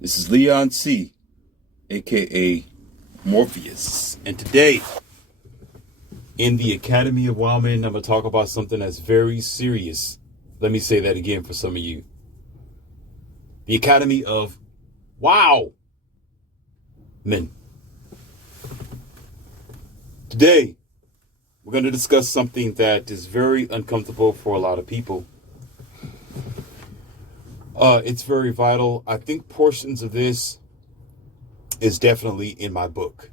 This is Leon C., aka Morpheus. And today, in the Academy of Wow Men, I'm going to talk about something that's very serious. Let me say that again for some of you. The Academy of Wow Men. Today, we're going to discuss something that is very uncomfortable for a lot of people. It's very vital. I think portions of this is definitely in my book,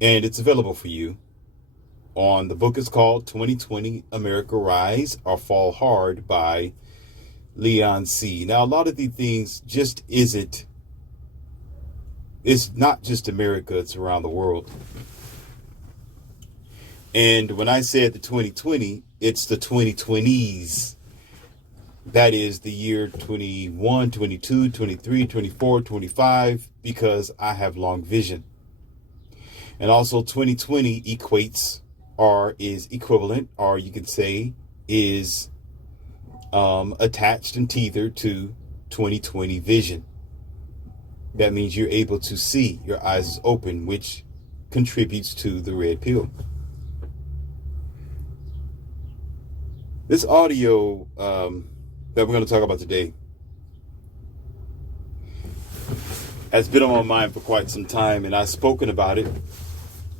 and it's available for you. The book is called 2020 America Rise or Fall Hard by Leon C. Now, a lot of these things just isn't. It's not just America, it's around the world. And when I said the 2020, it's the 2020s. That is the year 21, 22, 23, 24, 25, because I have long vision. And also 2020 equates or is equivalent, or you could say is attached and tethered to 2020 vision. That means you're able to see, your eyes is open, which contributes to the red pill. This audio that we're going to talk about today has been on my mind for quite some time, and I've spoken about it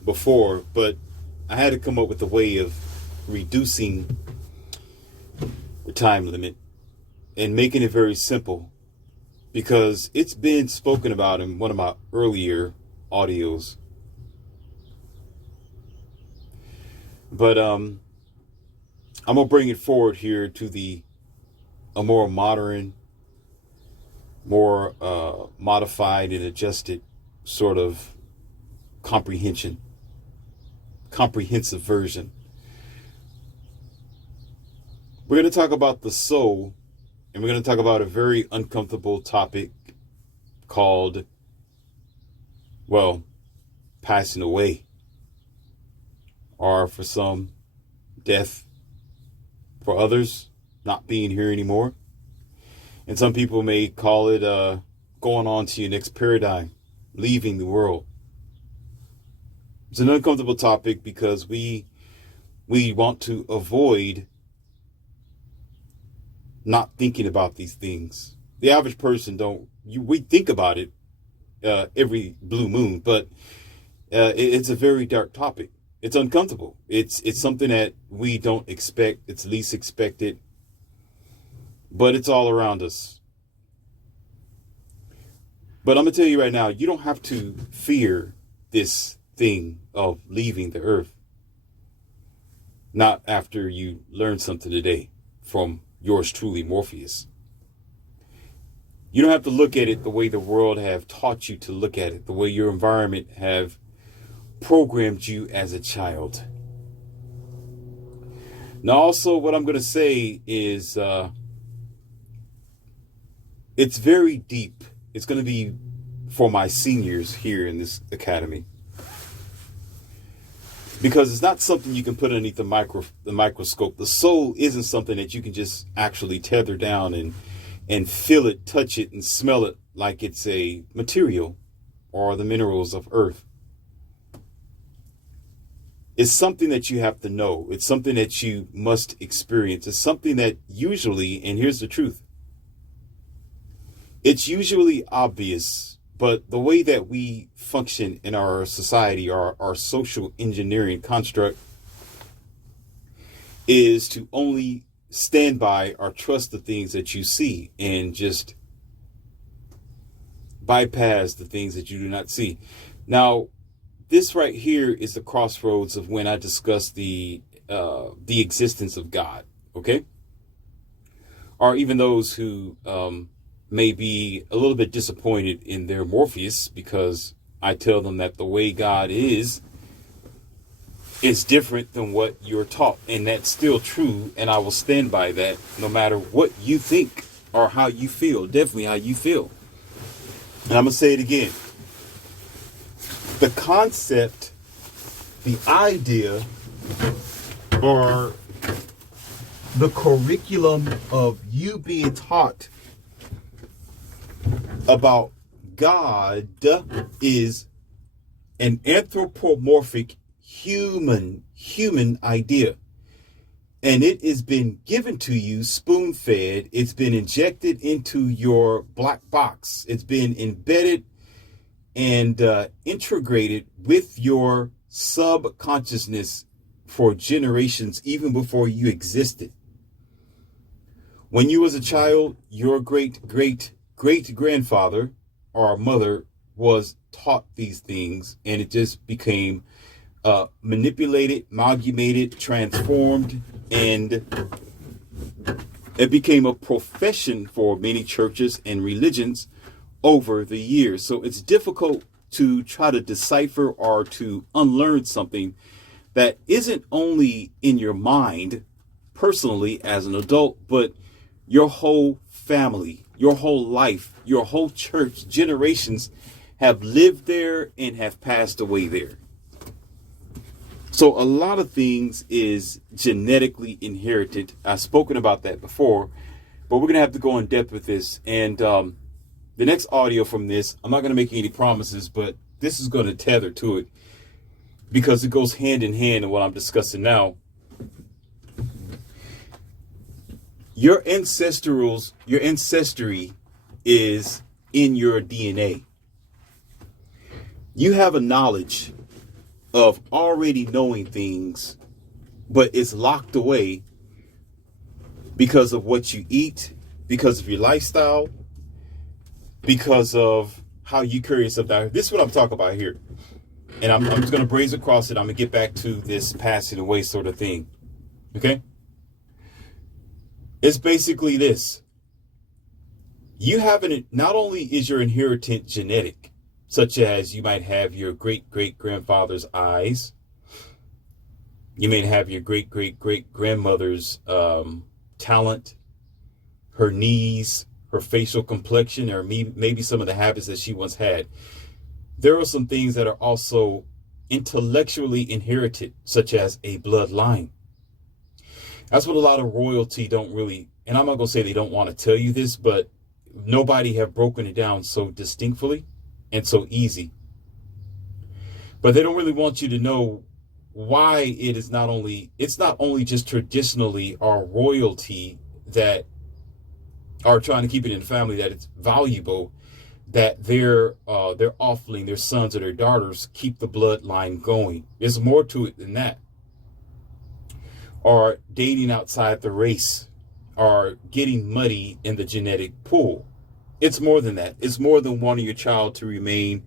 before, but I had to come up with a way of reducing the time limit and making it very simple, because it's been spoken about in one of my earlier audios. But I'm going to bring it forward here to a more modern, more modified and adjusted sort of comprehensive version. We're going to talk about the soul, and we're going to talk about a very uncomfortable topic called, well, passing away, or for some, death, for others, not being here anymore. And some people may call it going on to your next paradigm, leaving the world. It's an uncomfortable topic because we want to avoid not thinking about these things. The average person we think about it every blue moon, but it's a very dark topic. It's uncomfortable. It's something that we don't expect. It's least expected. But it's all around us. But I'm going to tell you right now, you don't have to fear this thing of leaving the earth. Not after you learn something today from yours truly, Morpheus. You don't have to look at it the way the world have taught you to look at it, the way your environment have programmed you as a child. Now, also, what I'm going to say is it's very deep. It's going to be for my seniors here in this academy, because it's not something you can put underneath the microscope. The soul isn't something that you can just actually tether down and feel it, touch it, and smell it like it's a material or the minerals of earth. It's something that you have to know. It's something that you must experience. It's something that usually, and here's the truth, it's usually obvious, but the way that we function in our society, our social engineering construct, is to only stand by or trust the things that you see and just bypass the things that you do not see. Now, this right here is the crossroads of when I discuss the existence of God, okay? Or even those who may be a little bit disappointed in their Morpheus, because I tell them that the way God is different than what you're taught. And that's still true, and I will stand by that no matter what you think or how you feel, definitely how you feel. And I'm going to say it again. The concept, the idea, or the curriculum of you being taught about God is an anthropomorphic human idea. And it has been given to you spoon-fed. It's been injected into your black box. It's been embedded and integrated with your subconsciousness for generations, even before you existed. When you was a child, your great-great-great-grandfather or mother was taught these things, and it just became manipulated, amalgamated, transformed, and it became a profession for many churches and religions over the years. So it's difficult to try to decipher or to unlearn something that isn't only in your mind personally as an adult, but your whole family, your whole life, your whole church, generations have lived there and have passed away there. So a lot of things is genetically inherited. I've spoken about that before, but we're going to have to go in depth with this. And the next audio from this, I'm not going to make any promises, but this is going to tether to it because it goes hand in hand in what I'm discussing now. Your ancestry is in your DNA. You have a knowledge of already knowing things, but it's locked away because of what you eat, because of your lifestyle, because of how you carry yourself down. This is what I'm talking about here. And I'm just going to braze across it. I'm going to get back to this passing away sort of thing. Okay? It's basically this. You have not only is your inheritance genetic, such as you might have your great-great-grandfather's eyes. You may have your great-great-great-grandmother's talent, her knees, her facial complexion, or maybe some of the habits that she once had. There are some things that are also intellectually inherited, such as a bloodline. That's what a lot of royalty don't really, and I'm not going to say they don't want to tell you this, but nobody have broken it down so distinctly and so easy. But they don't really want you to know why it's not only just traditionally our royalty that are trying to keep it in the family, that it's valuable, that their offspring, their sons or their daughters keep the bloodline going. There's more to it than that. Or dating outside the race, or getting muddy in the genetic pool. It's more than that. It's more than wanting your child to remain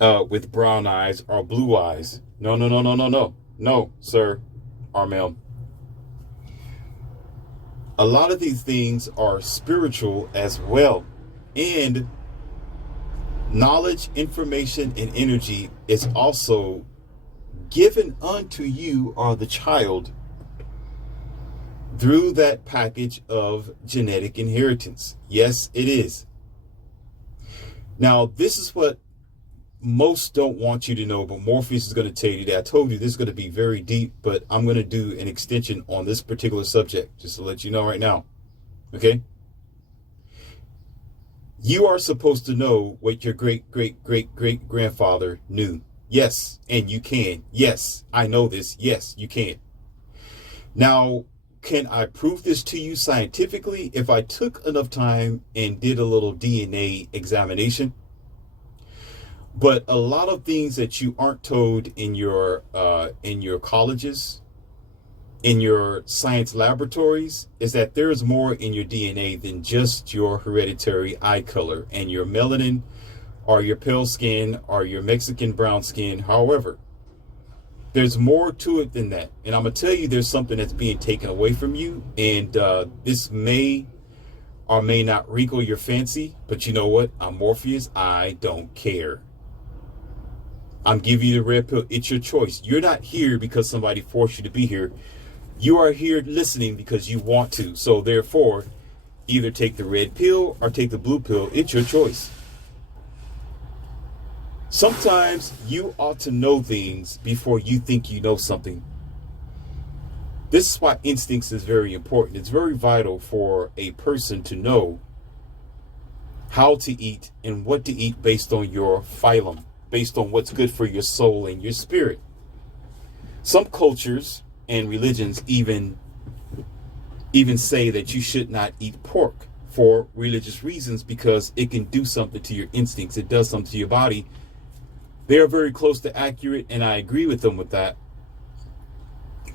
with brown eyes or blue eyes. No, sir or ma'am. A lot of these things are spiritual as well. And knowledge, information, and energy is also given unto you or the child through that package of genetic inheritance. Yes, it is. Now, this is what most don't want you to know, but Morpheus is going to tell you that. I told you this is going to be very deep, but I'm going to do an extension on this particular subject, just to let you know right now. Okay? You are supposed to know what your great-great-great-great-grandfather knew. Yes, and you can. Yes, I know this. Yes, you can. Now, can I prove this to you scientifically? If I took enough time and did a little DNA examination. But a lot of things that you aren't told in your colleges, in your science laboratories, is that there's more in your DNA than just your hereditary eye color and your melanin or your pale skin or your Mexican brown skin. However, there's more to it than that. And I'm going to tell you there's something that's being taken away from you. And this may or may not wrinkle your fancy. But you know what? I'm Morpheus. I don't care. I'm giving you the red pill. It's your choice. You're not here because somebody forced you to be here. You are here listening because you want to. So therefore, either take the red pill or take the blue pill. It's your choice. Sometimes you ought to know things before you think you know something. This is why instincts is very important. It's very vital for a person to know how to eat and what to eat based on your phylum, based on what's good for your soul and your spirit. Some cultures and religions even say that you should not eat pork for religious reasons because it can do something to your instincts. It does something to your body. They are very close to accurate, and I agree with them with that.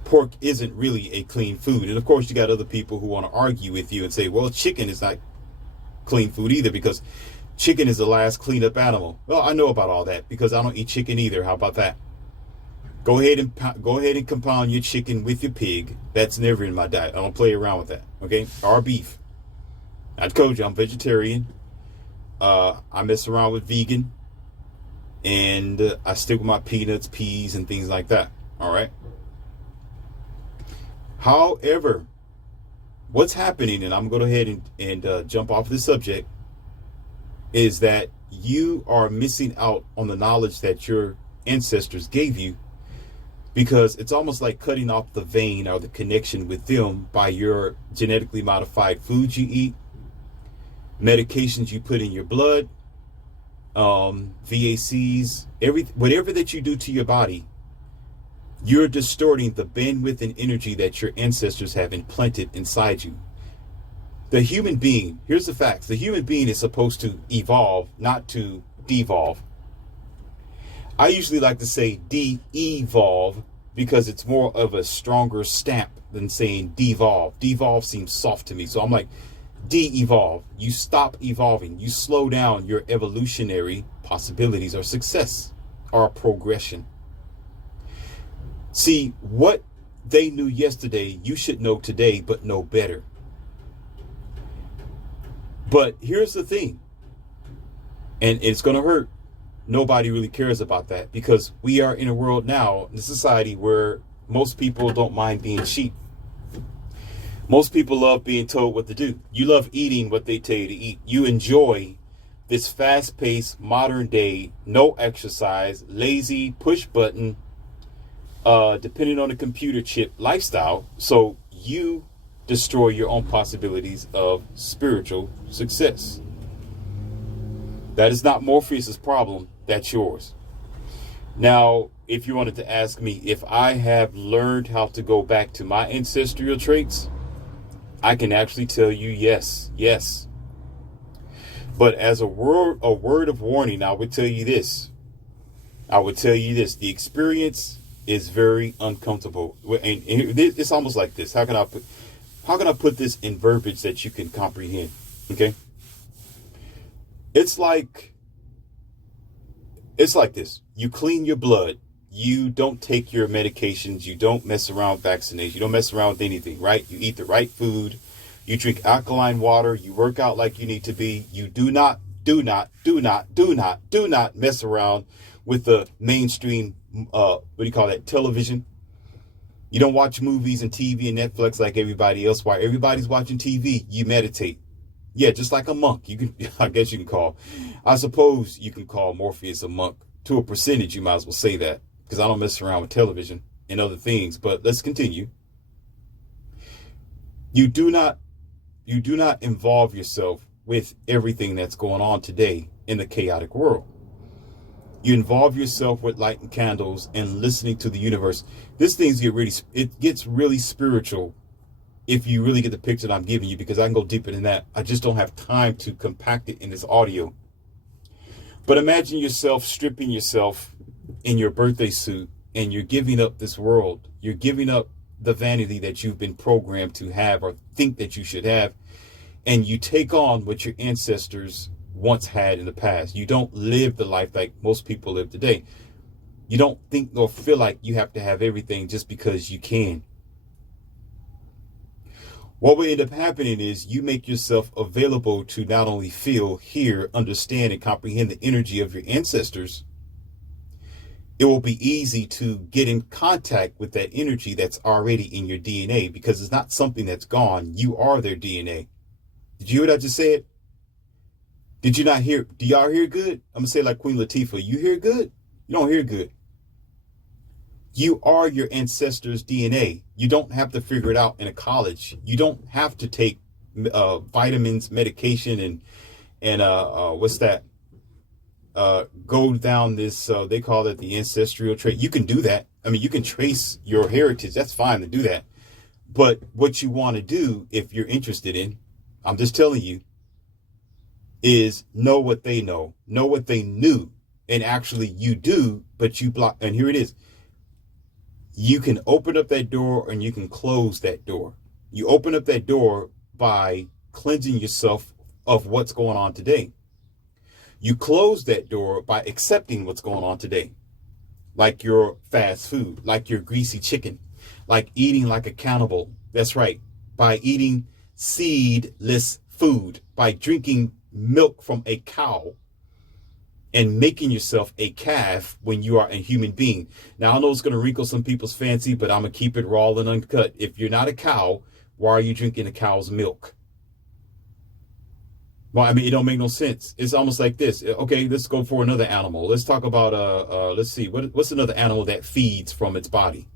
Pork isn't really a clean food. And of course, you got other people who want to argue with you and say, well, chicken is not clean food either because chicken is the last cleaned up animal. Well, I know about all that because I don't eat chicken either. How about that? Go ahead and compound your chicken with your pig. That's never in my diet. I don't play around with that. Okay? Or beef. I told you I'm vegetarian. I mess around with vegan. And I stick with my peanuts, peas, and things like that. All right? However, what's happening, and I'm going to go ahead and jump off this subject, is that you are missing out on the knowledge that your ancestors gave you, because it's almost like cutting off the vein or the connection with them by your genetically modified foods you eat, medications you put in your blood, VACs, whatever that you do to your body. You're distorting the bandwidth and energy that your ancestors have implanted inside you. The human being, here's the facts. The human being is supposed to evolve, not to devolve. I usually like to say de-evolve because it's more of a stronger stamp than saying devolve. Devolve seems soft to me. So I'm like, de-evolve. You stop evolving. You slow down your evolutionary possibilities or success or progression. See, what they knew yesterday, you should know today, but know better. But here's the thing, and it's going to hurt. Nobody really cares about that because we are in a world now, in a society where most people don't mind being cheap. Most people love being told what to do. You love eating what they tell you to eat. You enjoy this fast-paced, modern-day, no exercise, lazy, push-button, depending on the computer chip lifestyle. So you destroy your own possibilities of spiritual success. That is not Morpheus's problem. That's yours. Now, if you wanted to ask me if I have learned how to go back to my ancestral traits, I can actually tell you yes. But as a word of warning, I would tell you this. The experience is very uncomfortable. And it's almost like this. How can I put this in verbiage that you can comprehend? Okay. It's like this. You clean your blood. You don't take your medications. You don't mess around with vaccinations. You don't mess around with anything, right? You eat the right food. You drink alkaline water. You work out like you need to be. You do not mess around with the mainstream, television. You don't watch movies and TV and Netflix like everybody else. While everybody's watching TV, you meditate. Yeah, just like a monk. I suppose you can call Morpheus a monk. To a percentage, you might as well say that, because I don't mess around with television and other things. But let's continue. You do not involve yourself with everything that's going on today in the chaotic world. You involve yourself with lighting candles and listening to the universe. This thing gets really spiritual if you really get the picture that I'm giving you, because I can go deeper than that. I just don't have time to compact it in this audio. But imagine yourself stripping yourself in your birthday suit and you're giving up this world. You're giving up the vanity that you've been programmed to have or think that you should have. And you take on what your ancestors once had in the past. You don't live the life like most people live today. You don't think or feel like you have to have everything just because you can. What will end up happening is you make yourself available to not only feel, hear, understand, and comprehend the energy of your ancestors. It will be easy to get in contact with that energy that's already in your DNA, because it's not something that's gone. You are their DNA. Did you hear what I just said? Did you not hear? Do y'all hear good? I'm going to say like Queen Latifah. You hear good? You don't hear good. You are your ancestors' DNA. You don't have to figure it out in a college. You don't have to take vitamins, medication, and what's that? Go down this, they call it the ancestral trait. You can do that. I mean, you can trace your heritage. That's fine to do that. But what you want to do, if you're interested in, I'm just telling you, is know what they know what they knew. And actually you do, but you block. And here it is. You can open up that door and you can close that door. You open up that door by cleansing yourself of what's going on today. You close that door by accepting what's going on today, like your fast food, like your greasy chicken, like eating like a cannibal. That's right. By eating seedless food, by drinking milk from a cow and making yourself a calf when you are a human being. Now, I know it's going to wrinkle some people's fancy, but I'm going to keep it raw and uncut. If you're not a cow, why are you drinking a cow's milk? Well, I mean, it don't make no sense. It's almost like this. Okay, let's go for another animal. Let's talk about, let's see, what's another animal that feeds from its body?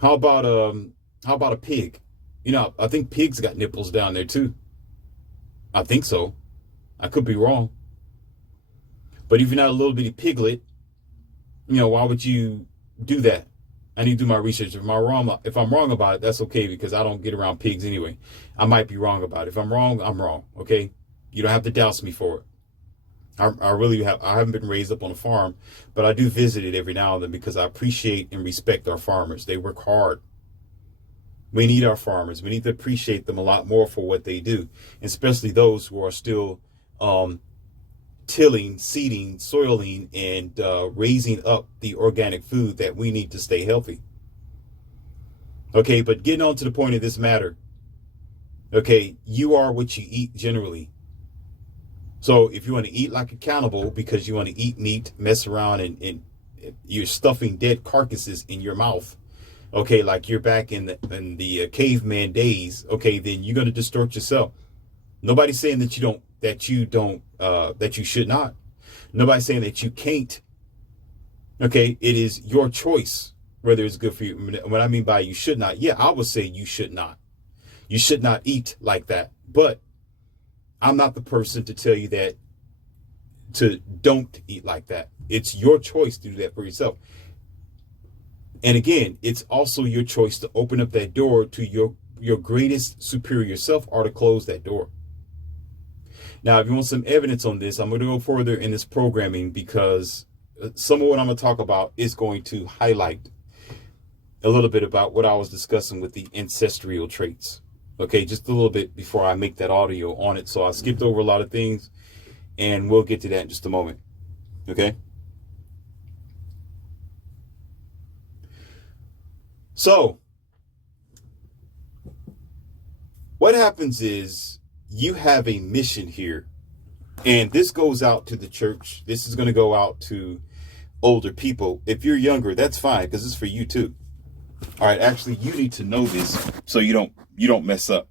How about a pig? You know, I think pigs got nipples down there too. I think so. I could be wrong. But if you're not a little bitty piglet, you know, why would you do that? I need to do my research. If I'm wrong about it, that's okay, because I don't get around pigs anyway. I might be wrong about it. If I'm wrong, I'm wrong. Okay. You don't have to douse me for it. I really have. I haven't been raised up on a farm, but I do visit it every now and then because I appreciate and respect our farmers. They work hard. We need our farmers. We need to appreciate them a lot more for what they do, especially those who are still tilling, seeding, soiling, and raising up the organic food that we need to stay healthy. Okay, but getting on to the point of this matter. Okay, you are what you eat generally. So if you want to eat like a cannibal because you want to eat meat, mess around and you're stuffing dead carcasses in your mouth, okay, like you're back in the caveman days, okay, then you're going to distort yourself. Nobody's saying that you should not. Nobody's saying that you can't. Okay, it is your choice whether it's good for you. What I mean by you should not, yeah, I would say you should not. You should not eat like that. But I'm not the person to tell you that to don't eat like that. It's your choice to do that for yourself. And again, it's also your choice to open up that door to your greatest superior self or to close that door. Now, if you want some evidence on this, I'm going to go further in this programming because some of what I'm going to talk about is going to highlight a little bit about what I was discussing with the ancestral traits. Okay, just a little bit before I make that audio on it. So I skipped over a lot of things and we'll get to that in just a moment. Okay. So what happens is you have a mission here, and this goes out to the church. This is going to go out to older people. If you're younger, that's fine, because it's for you too. All right. Actually, you need to know this so you don't mess up.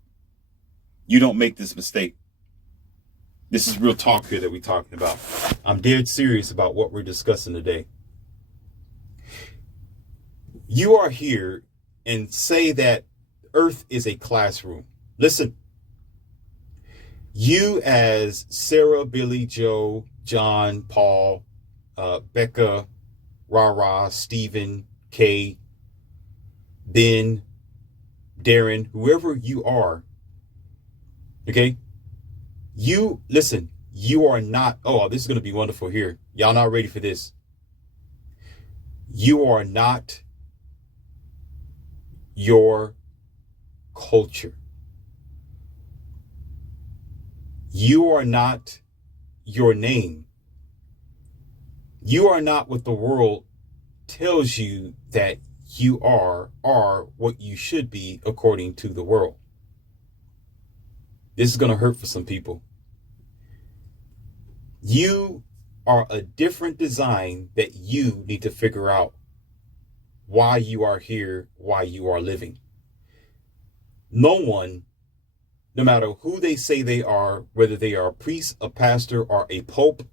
You don't make this mistake. This is real talk here that we're talking about. I'm dead serious about what we're discussing today. You are here and say that Earth is a classroom. Listen, you as Sarah, Billy, Joe, John, Paul, Becca, Rara, Stephen, Kay, Ben, Darren, whoever you are, okay? You, listen, you are not, oh, this is going to be wonderful here. Y'all not ready for this. You are not your culture. You are not your name. You are not what the world tells you that you are what you should be according to the world. This is going to hurt for some people. You are a different design that you need to figure out why you are here, why you are living. No one, no matter who they say they are, whether they are a priest, a pastor, or a pope,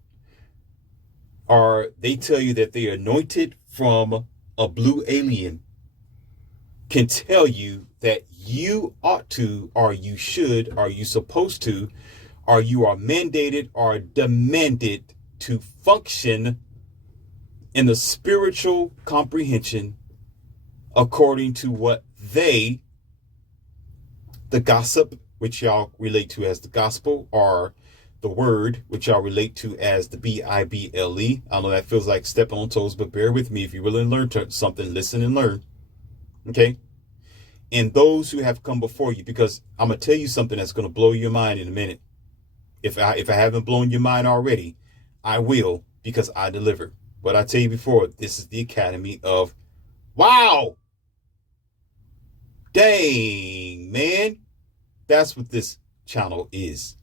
or they tell you that they are anointed from a blue alien, can tell you that you ought to, or you should, or you supposed to, or you are mandated or demanded to function in the spiritual comprehension according to what they, the gossip, which y'all relate to as the gospel, or the word, which y'all relate to as the Bible. I know that feels like stepping on toes, but bear with me. If you really learn something, listen and learn. Okay? And those who have come before you, because I'm going to tell you something that's going to blow your mind in a minute. If I haven't blown your mind already, I will, because I deliver. But I tell you before, this is the Academy of Wow. Dang, man. That's what this channel is.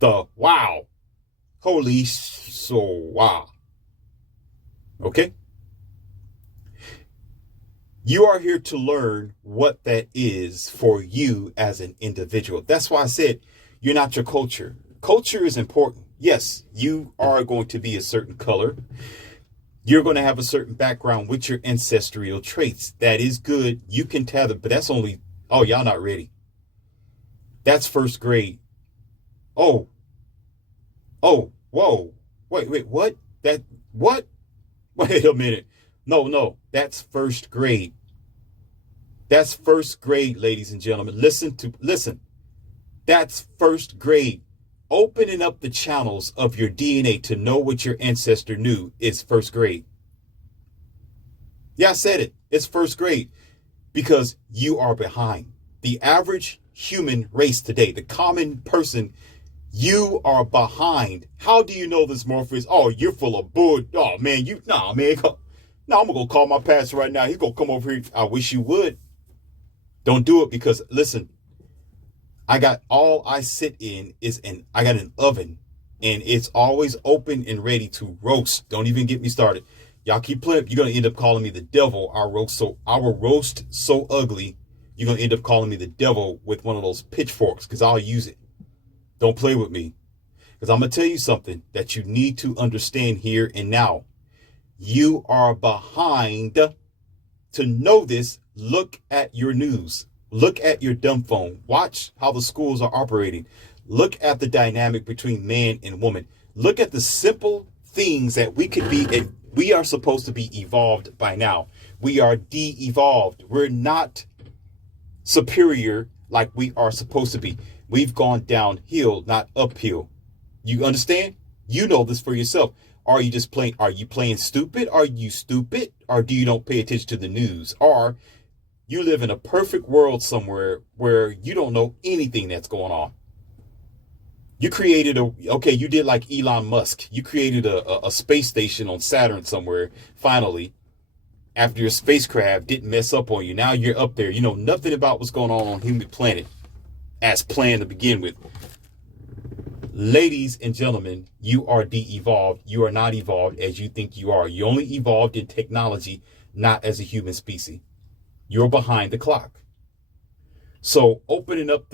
The wow. Holy so wow. Okay? You are here to learn what that is for you as an individual. That's why I said you're not your culture. Culture is important. Yes, you are going to be a certain color. You're going to have a certain background with your ancestral traits. That is good. You can tether, but that's only, oh, y'all not ready. That's first grade. Oh, whoa. Wait, what? What? Wait a minute. No, that's first grade. That's first grade, ladies and gentlemen. Listen. That's first grade. Opening up the channels of your DNA to know what your ancestor knew is first grade. Yeah, I said it. It's first grade because you are behind. The average human race today, the common person, you are behind. How do you know this, Morpheus? Oh, you're full of bull. Oh, man, man. No, I'm going to call my pastor right now. He's going to come over here. I wish you would. Don't do it because, listen, I got an oven and it's always open and ready to roast. Don't even get me started. Y'all keep playing. You're going to end up calling me the devil. I will roast so ugly. You're going to end up calling me the devil with one of those pitchforks because I'll use it. Don't play with me because I'm going to tell you something that you need to understand here and now. You are behind. To know this, look at your news. Look at your dumb phone. Watch how the schools are operating. Look at the dynamic between man and woman. Look at the simple things that we could be. We are supposed to be evolved by now. We are de-evolved. We're not superior like we are supposed to be. We've gone downhill, not uphill. You understand? You know this for yourself. Are you just playing? Are you playing stupid? Are you stupid? Or do you don't pay attention to the news? Or you live in a perfect world somewhere where you don't know anything that's going on. You created you did like Elon Musk. You created a space station on Saturn somewhere, finally, after your spacecraft didn't mess up on you. Now you're up there. You know nothing about what's going on human planet as planned to begin with. Ladies and gentlemen, you are de-evolved. You are not evolved as you think you are. You only evolved in technology, not as a human species. You're behind the clock. So opening up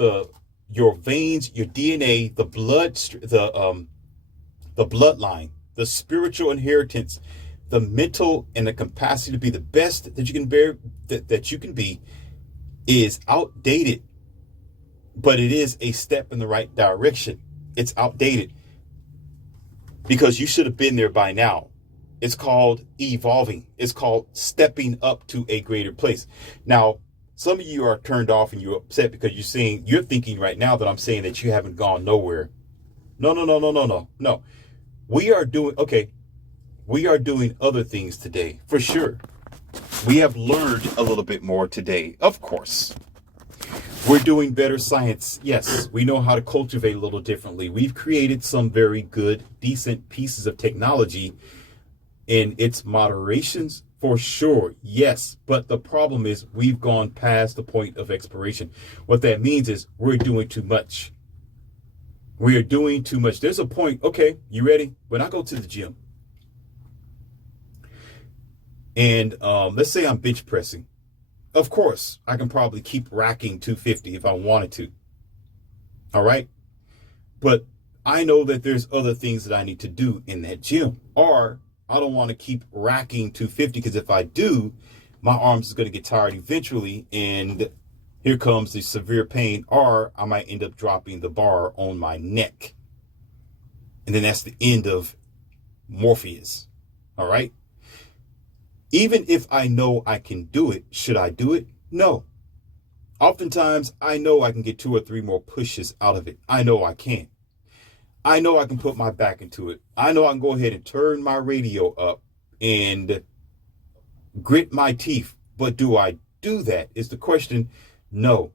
your veins, your DNA, the blood, the bloodline, the spiritual inheritance, the mental and the capacity to be the best that you can bear, that you can be, is outdated. But it is a step in the right direction. It's outdated because you should have been there by now. It's called evolving. It's called stepping up to a greater place. Now, some of you are turned off and you're upset because you're thinking right now that I'm saying that you haven't gone nowhere. No. We are doing other things today, for sure. We have learned a little bit more today, of course. We're doing better science. Yes, we know how to cultivate a little differently. We've created some very good, decent pieces of technology in its moderations, for sure. Yes, but the problem is we've gone past the point of expiration. What that means is we're doing too much. We are doing too much. There's a point. Okay, you ready? When I go to the gym and let's say I'm bench pressing. Of course, I can probably keep racking 250 if I wanted to. All right. But I know that there's other things that I need to do in that gym, or I don't want to keep racking 250 because if I do, my arms is going to get tired eventually and Here comes the severe pain, or I might end up dropping the bar on my neck. And then that's the end of Morpheus. All right. Even if I know I can do it, should I do it? No. Oftentimes, I know I can get 2 or 3 more pushes out of it. I know I can. I know I can put my back into it. I know I can go ahead and turn my radio up and grit my teeth. But do I do that? Is the question. No.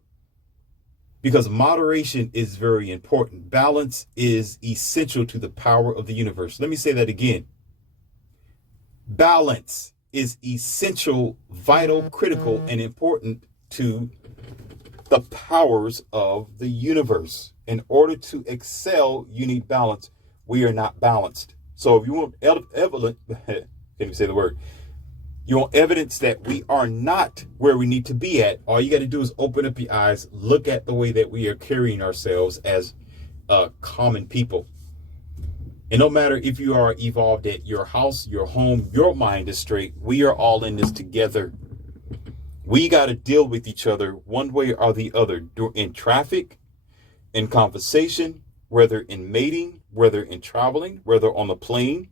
Because moderation is very important. Balance is essential to the power of the universe. Let me say that again. Balance is essential, vital, critical, and important to the powers of the universe. In order to excel, you need balance. We are not balanced. So if you want evidence, can't even say the word. You want evidence that we are not where we need to be at. All you got to do is open up your eyes, look at the way that we are carrying ourselves as common people. And no matter if you are evolved at your house, your home, your mind is straight. We are all in this together. We got to deal with each other one way or the other, in traffic, in conversation, whether in mating, whether in traveling, whether on the plane.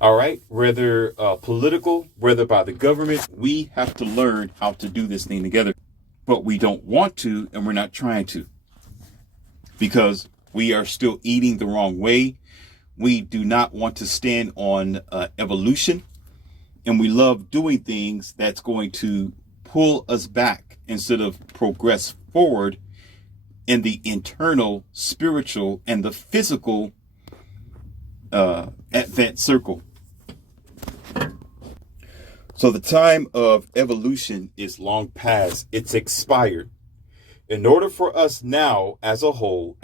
All right, whether political, whether by the government, we have to learn how to do this thing together. But we don't want to, and we're not trying to, because we are still eating the wrong way. We do not want to stand on evolution, and we love doing things that's going to pull us back instead of progress forward in the internal, spiritual, and the physical advent circle. So the time of evolution is long past. It's expired. In order for us now as a whole,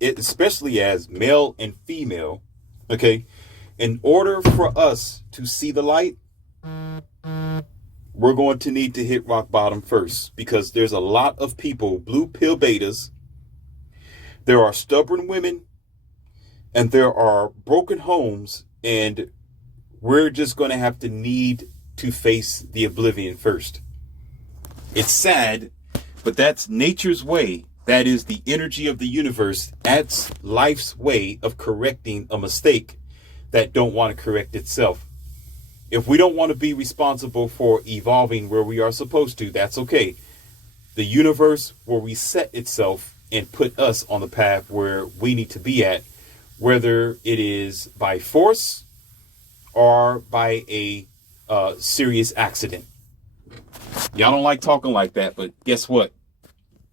especially as male and female, okay, in order for us to see the light, we're going to need to hit rock bottom first, because there's a lot of people, blue pill betas. There are stubborn women, and there are broken homes, and we're just going to have to need to face the oblivion first. It's sad, but that's nature's way. That is the energy of the universe. That's life's way of correcting a mistake that don't want to correct itself. If we don't want to be responsible for evolving where we are supposed to, that's okay. The universe will reset itself and put us on the path where we need to be at, whether it is by force or by a serious accident. Y'all don't like talking like that, but guess what?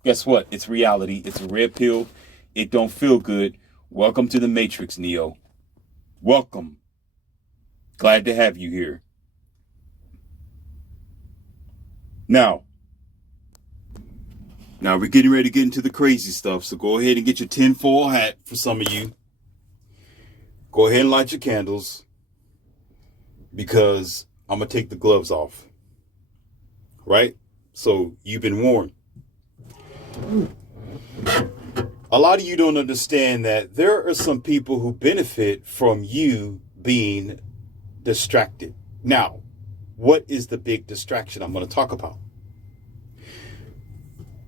Guess what? It's reality. It's a red pill. It don't feel good. Welcome to the Matrix, Neo. Welcome. Glad to have you here. Now we're getting ready to get into the crazy stuff. So go ahead and get your tinfoil hat for some of you. Go ahead and light your candles, because I'm going to take the gloves off. Right? So you've been warned. A lot of you don't understand that there are some people who benefit from you being distracted. Now, what is the big distraction I'm going to talk about?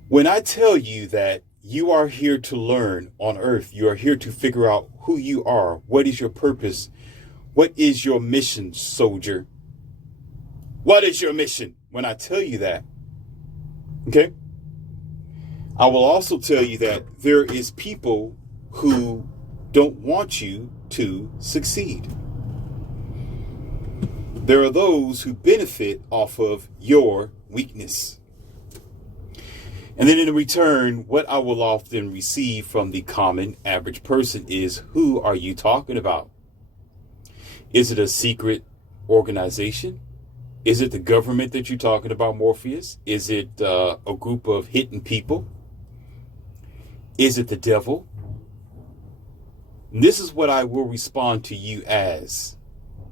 When I tell you that you are here to learn on earth, you are here to figure out who you are, what is your purpose, what is your mission, soldier? What is your mission? When I tell you that, okay, I will also tell you that there is people who don't want you to succeed. There are those who benefit off of your weakness. And then in return, what I will often receive from the common average person is, who are you talking about? Is it a secret organization? Is it the government that you're talking about, Morpheus? Is it a group of hidden people? Is it the devil? And this is what I will respond to you as.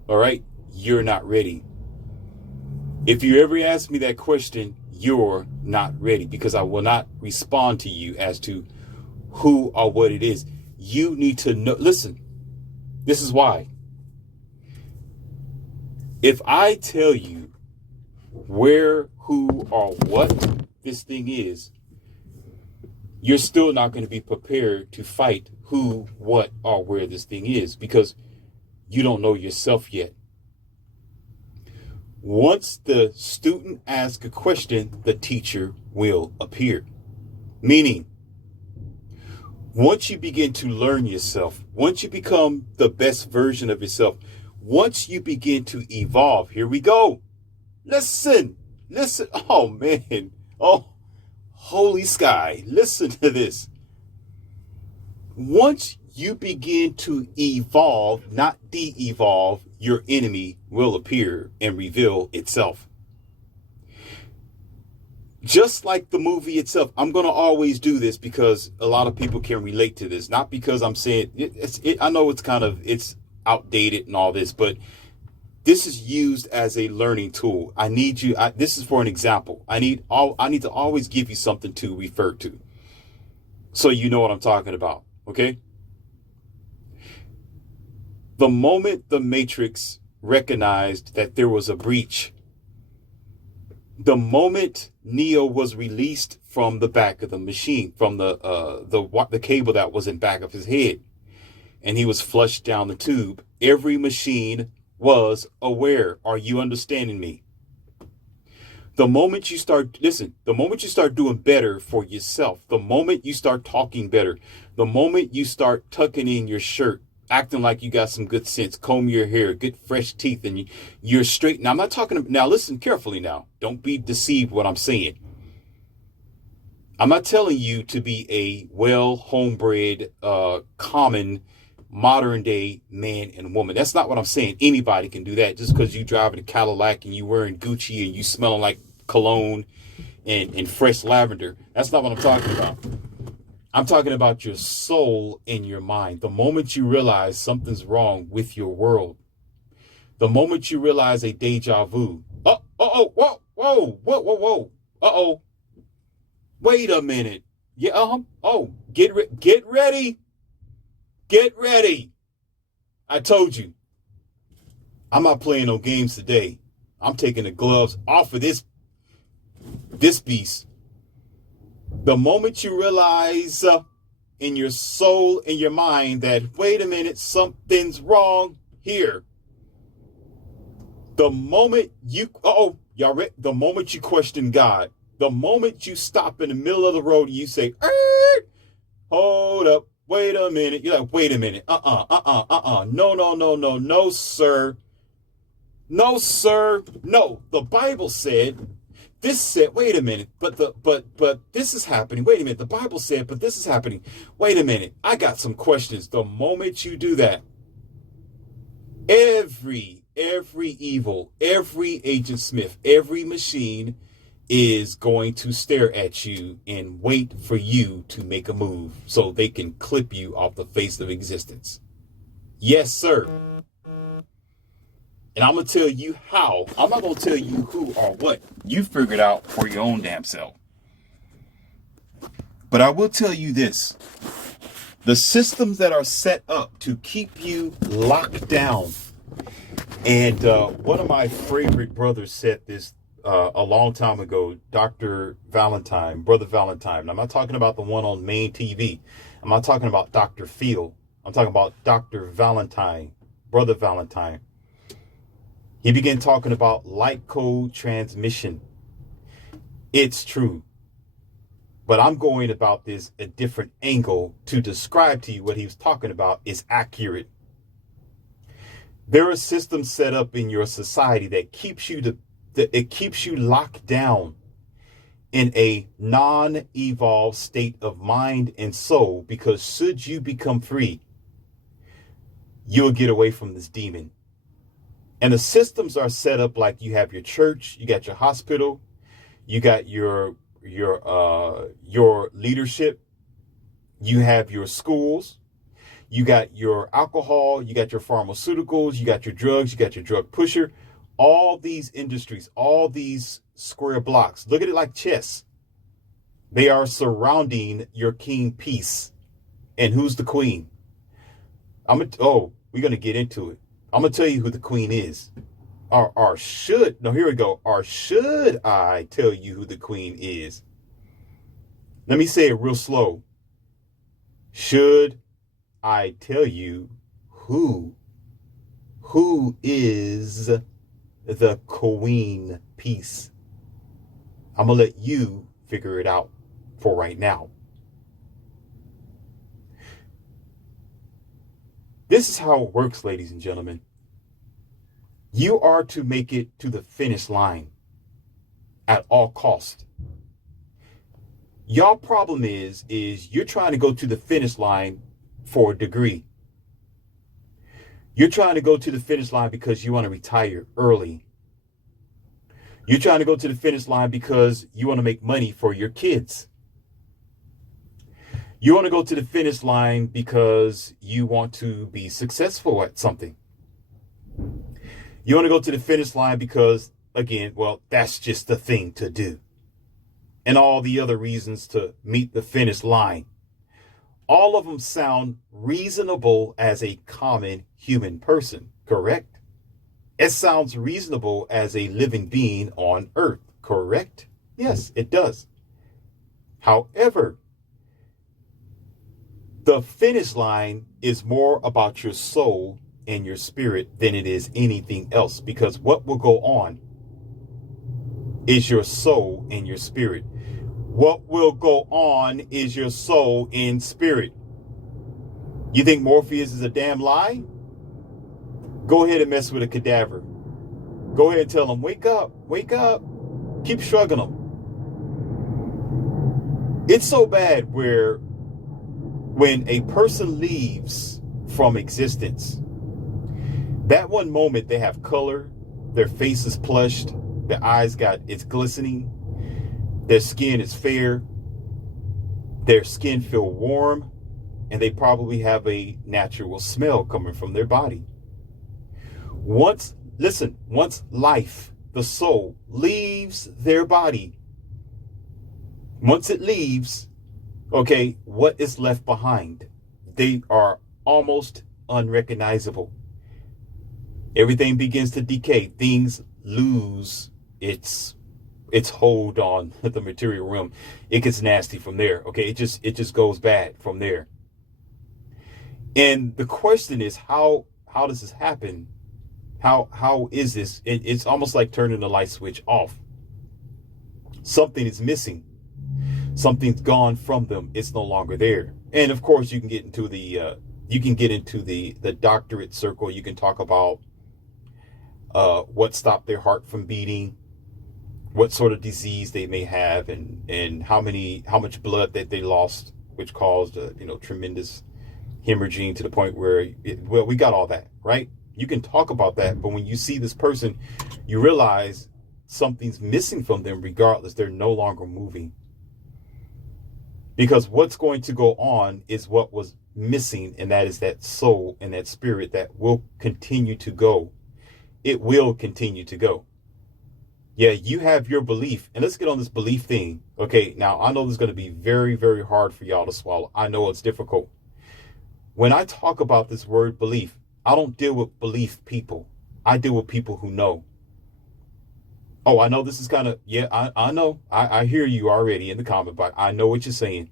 All right? You're not ready. If you ever ask me that question, you're not ready, because I will not respond to you as to who or what it is. You need to know. Listen, this is why. If I tell you where, who, or what, this thing is, you're still not going to be prepared to fight who, what, or where this thing is because you don't know yourself yet. Once the student asks a question, the teacher will appear. Meaning, once you begin to learn yourself, once you become the best version of yourself, once you begin to evolve, here we go. Listen. Oh, man. Oh, holy sky. Listen to this. Once you begin to evolve, not de-evolve, your enemy will appear and reveal itself. Just like the movie itself, I'm going to always do this because a lot of people can relate to this. Not because I'm saying I know it's outdated and all this, but this is used as a learning tool. This is for an example. I need to always give you something to refer to, so you know what I'm talking about. Okay. The moment the Matrix recognized that there was a breach, the moment Neo was released from the back of the machine, from the cable that was in back of his head, and he was flushed down the tube, every machine was aware. Are you understanding me? The moment you start doing better for yourself, the moment you start talking better, the moment you start tucking in your shirt, acting like you got some good sense, comb your hair, get fresh teeth, and you're straight. Now, I'm not talking. Now, listen carefully now. Don't be deceived what I'm saying. I'm not telling you to be a homebred, common, modern day man and woman. That's not what I'm saying. Anybody can do that just because you driving a Cadillac and you wearing Gucci and you smelling like cologne and fresh lavender. That's not what I'm talking about. I'm talking about your soul and your mind. The moment you realize something's wrong with your world, the moment you realize a deja vu. Whoa. Wait a minute. Yeah. Oh, get ready. Get ready. I told you. I'm not playing no games today. I'm taking the gloves off of this beast. The moment you realize in your soul and your mind that, wait a minute, something's wrong here. The moment the moment you question God, the moment you stop in the middle of the road and you say, hold up, wait a minute. You're like, wait a minute. No, sir. No, sir. No, the Bible said, this said, wait a minute, but this is happening. Wait a minute, the Bible said, but this is happening. Wait a minute, I got some questions. The moment you do that, every evil, every Agent Smith, every machine is going to stare at you and wait for you to make a move so they can clip you off the face of existence. Yes, sir. And I'm going to tell you how. I'm not going to tell you who or what. You figure it out for your own damn self. But I will tell you this. The systems that are set up to keep you locked down. And one of my favorite brothers said this a long time ago, Dr. Valentine, Brother Valentine. I'm not talking about the one on main TV. I'm not talking about Dr. Phil. I'm talking about Dr. Valentine, Brother Valentine. He began talking about light code transmission. It's true. But I'm going about this a different angle to describe to you what he was talking about is accurate. There are systems set up in your society that keeps you locked down in a non-evolved state of mind and soul, because should you become free, you'll get away from this demon. And the systems are set up like you have your church, you got your hospital, you got your leadership, you have your schools, you got your alcohol, you got your pharmaceuticals, you got your drugs, you got your drug pusher, all these industries, all these square blocks. Look at it like chess. They are surrounding your king piece. And who's the queen? we're going to get into it. I'm going to tell you who the queen is. Here we go. Or should I tell you who the queen is? Let me say it real slow. Should I tell you who is the queen piece? I'm going to let you figure it out for right now. This is how it works, ladies and gentlemen. You are to make it to the finish line at all cost. Y'all problem is you're trying to go to the finish line for a degree. You're trying to go to the finish line because you want to retire early. You're trying to go to the finish line because you want to make money for your kids. You want to go to the finish line because you want to be successful at something. You want to go to the finish line because, again, well, that's just the thing to do. And all the other reasons to meet the finish line. All of them sound reasonable as a common human person, correct? It sounds reasonable as a living being on earth, correct? Yes, it does. However, the finish line is more about your soul and your spirit than it is anything else, because what will go on is your soul and your spirit. What will go on is your soul and spirit. You think Morpheus is a damn lie? Go ahead and mess with a cadaver. Go ahead and tell him, wake up, wake up. Keep shrugging them. It's so bad where when a person leaves from existence, that one moment they have color, their face is plushed, their eyes it's glistening, their skin is fair, their skin feel warm, and they probably have a natural smell coming from their body. Once life, the soul, leaves their body, once it leaves, okay, what is left behind? They are almost unrecognizable. Everything begins to decay. Things lose its hold on the material realm. It gets nasty from there. Okay, it just goes bad from there. And the question is, how does this happen? How is this? It's almost like turning the light switch off. Something is missing. Something's gone from them. It's no longer there. And of course, you can get into the doctorate circle. You can talk about what stopped their heart from beating, what sort of disease they may have, and how much blood that they lost, which caused tremendous hemorrhaging to the point where we got all that, right? You can talk about that, but when you see this person, you realize something's missing from them. Regardless, they're no longer moving, because what's going to go on is what was missing, and that is that soul and that spirit that will continue to go. It will continue to go. Yeah, you have your belief, and let's get on this belief thing. Okay, now I know this is going to be very, very hard for y'all to swallow. I know it's difficult. When I talk about this word belief, I don't deal with belief people. I deal with people who know. Oh, I know this is kind of, yeah, I know. I hear you already in the comment box. I know what you're saying.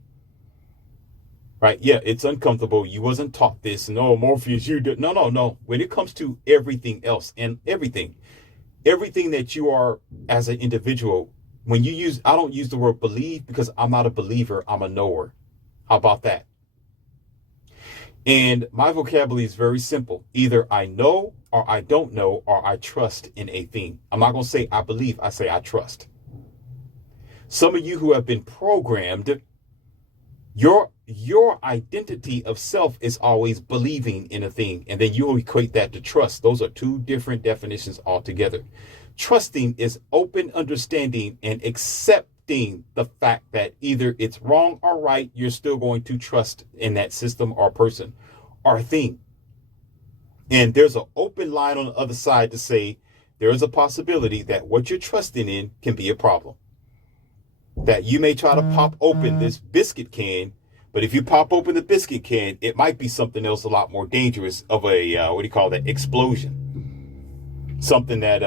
Right? Yeah, it's uncomfortable. You wasn't taught this. And oh, Morpheus, you did. No. When it comes to everything else and everything that you are as an individual, I don't use the word believe, because I'm not a believer. I'm a knower. How about that? And my vocabulary is very simple. Either I know, or I don't know, or I trust in a thing. I'm not going to say I believe. I say I trust. Some of you who have been programmed, your identity of self is always believing in a thing, and then you equate that to trust. Those are two different definitions altogether. Trusting is open understanding and accepting the fact that either it's wrong or right, you're still going to trust in that system or person or thing. And there's an open line on the other side to say there is a possibility that what you're trusting in can be a problem. That you may try to pop open this biscuit can, but if you pop open the biscuit can, it might be something else a lot more dangerous of a explosion. Something that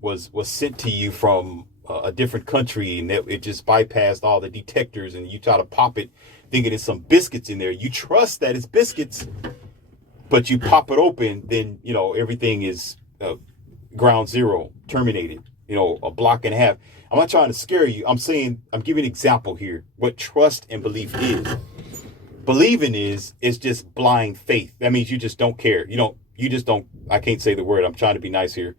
was sent to you from a different country, and that it just bypassed all the detectors, and you try to pop it thinking it's some biscuits in there. You trust that it's biscuits, but you pop it open, then, you know, everything is ground zero, terminated, you know, a block and a half. I'm not trying to scare you. I'm saying, I'm giving an example here, what trust and belief is. Believing is just blind faith. That means you just don't care. You just don't, I can't say the word. I'm trying to be nice here.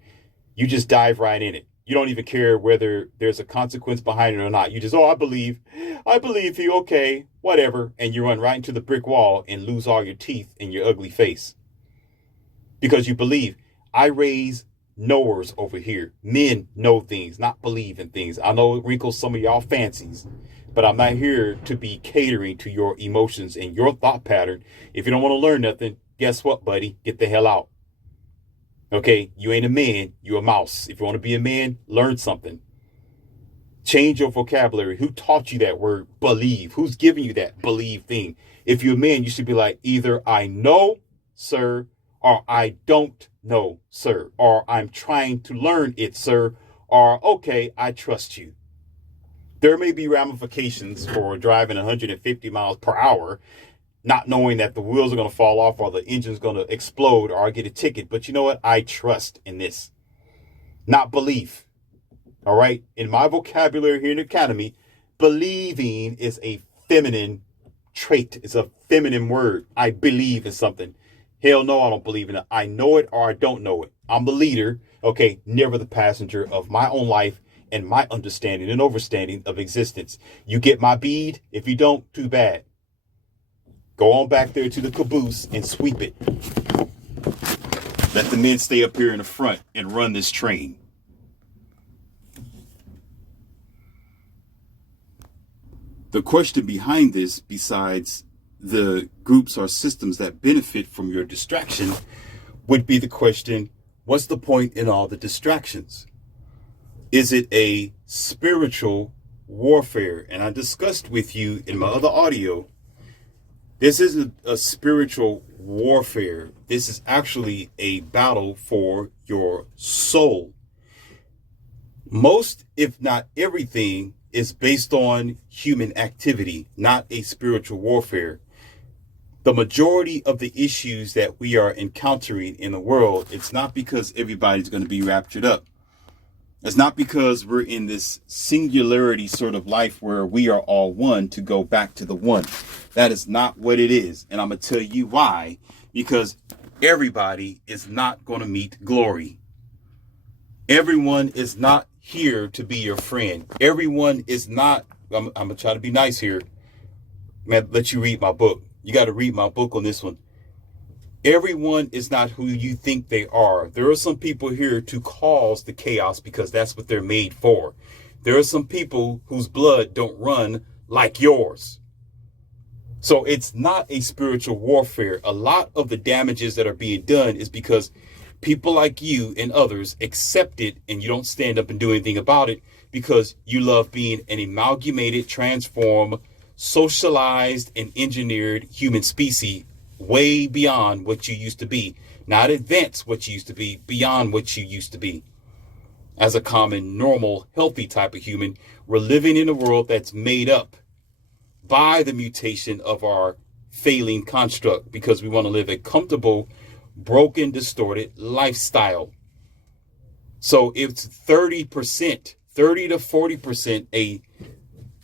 You just dive right in it. You don't even care whether there's a consequence behind it or not. You just, oh, I believe you. Okay, whatever. And you run right into the brick wall and lose all your teeth in your ugly face. Because you believe. I raise knowers over here. Men know things, not believe in things. I know it wrinkles some of y'all fancies, but I'm not here to be catering to your emotions and your thought pattern. If you don't want to learn nothing, guess what, buddy? Get the hell out. Okay, you ain't a man, you a mouse. If you want to be a man, learn something. Change your vocabulary. Who taught you that word, believe? Who's giving you that believe thing? If you're a man, you should be like, either I know, sir, or I don't know, sir, or I'm trying to learn it, sir, or okay, I trust you. There may be ramifications for driving 150 miles per hour, not knowing that the wheels are going to fall off or the engine's going to explode or I get a ticket. But you know what? I trust in this, not belief. All right. In my vocabulary here in the academy, believing is a feminine trait. It's a feminine word. I believe in something. Hell no, I don't believe in it. I know it or I don't know it. I'm the leader. Okay. Never the passenger of my own life and my understanding and overstanding of existence. You get my bead. If you don't, too bad. Go on back there to the caboose and sweep it. Let the men stay up here in the front and run this train. The question behind this, besides the groups or systems that benefit from your distraction, would be the question, what's the point in all the distractions? Is it a spiritual warfare? And I discussed with you in my other audio, this isn't a spiritual warfare. This is actually a battle for your soul. Most, if not everything, is based on human activity, not a spiritual warfare. The majority of the issues that we are encountering in the world, it's not because everybody's going to be raptured up. It's not because we're in this singularity sort of life where we are all one to go back to the one. That is not what it is. And I'm going to tell you why. Because everybody is not going to meet glory. Everyone is not here to be your friend. Everyone is not. I'm going to try to be nice here. Man, let you read my book. You got to read my book on this one. Everyone is not who you think they are. There are some people here to cause the chaos because that's what they're made for. There are some people whose blood don't run like yours. So it's not a spiritual warfare. A lot of the damages that are being done is because people like you and others accept it and you don't stand up and do anything about it because you love being an amalgamated, transformed, socialized, and engineered human species way beyond what you used to be. Not advance what you used to be, beyond what you used to be. As a common, normal, healthy type of human, we're living in a world that's made up by the mutation of our failing construct because we want to live a comfortable, broken, distorted lifestyle. So it's 30%, 30 to 40% a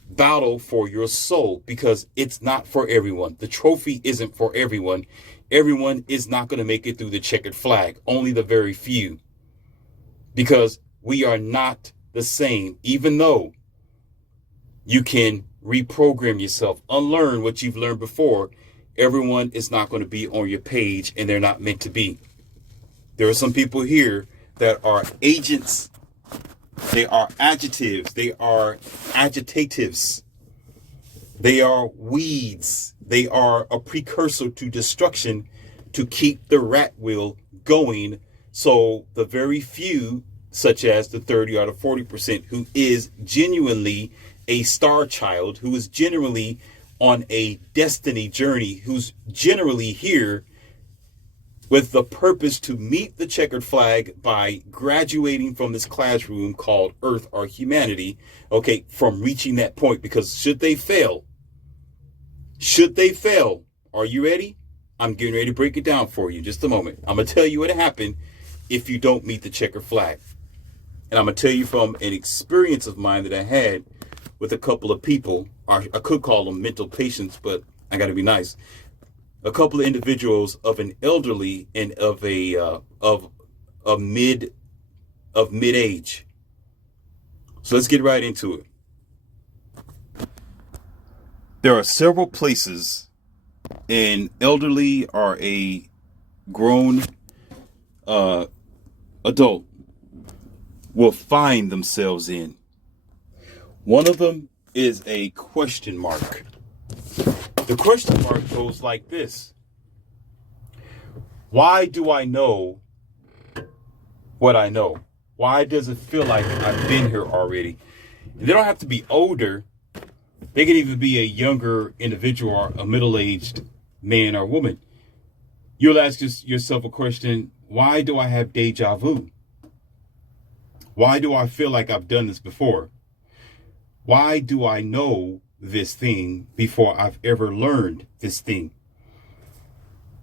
battle for your soul because it's not for everyone. The trophy isn't for everyone. Everyone is not going to make it through the checkered flag. Only the very few. Because we are not the same. Even though you can reprogram yourself, unlearn what you've learned before, everyone is not going to be on your page and they're not meant to be. There are some people here that are agents. They are adjectives. They are agitatives. They are weeds. They are a precursor to destruction to keep the rat wheel going. So the very few, such as the 30 or the 40%, who is genuinely a star child, who is generally on a destiny journey, who's generally here with the purpose to meet the checkered flag by graduating from this classroom called Earth or humanity, okay, from reaching that point. Because should they fail, are you ready? I'm getting ready to break it down for you in just a moment. I'm going to tell you what happened if you don't meet the checkered flag. And I'm going to tell you from an experience of mine that I had with a couple of people, or I could call them mental patients, but I got to be nice. A couple of individuals of an elderly and of mid age. So let's get right into it. There are several places an elderly or a grown adult will find themselves in. One of them is a question mark. The question mark goes like this. Why do I know what I know? Why does it feel like I've been here already? They don't have to be older. They can even be a younger individual or a middle-aged man or woman. You'll ask yourself a question, why do I have deja vu? Why do I feel like I've done this before? Why do I know this thing before I've ever learned this thing?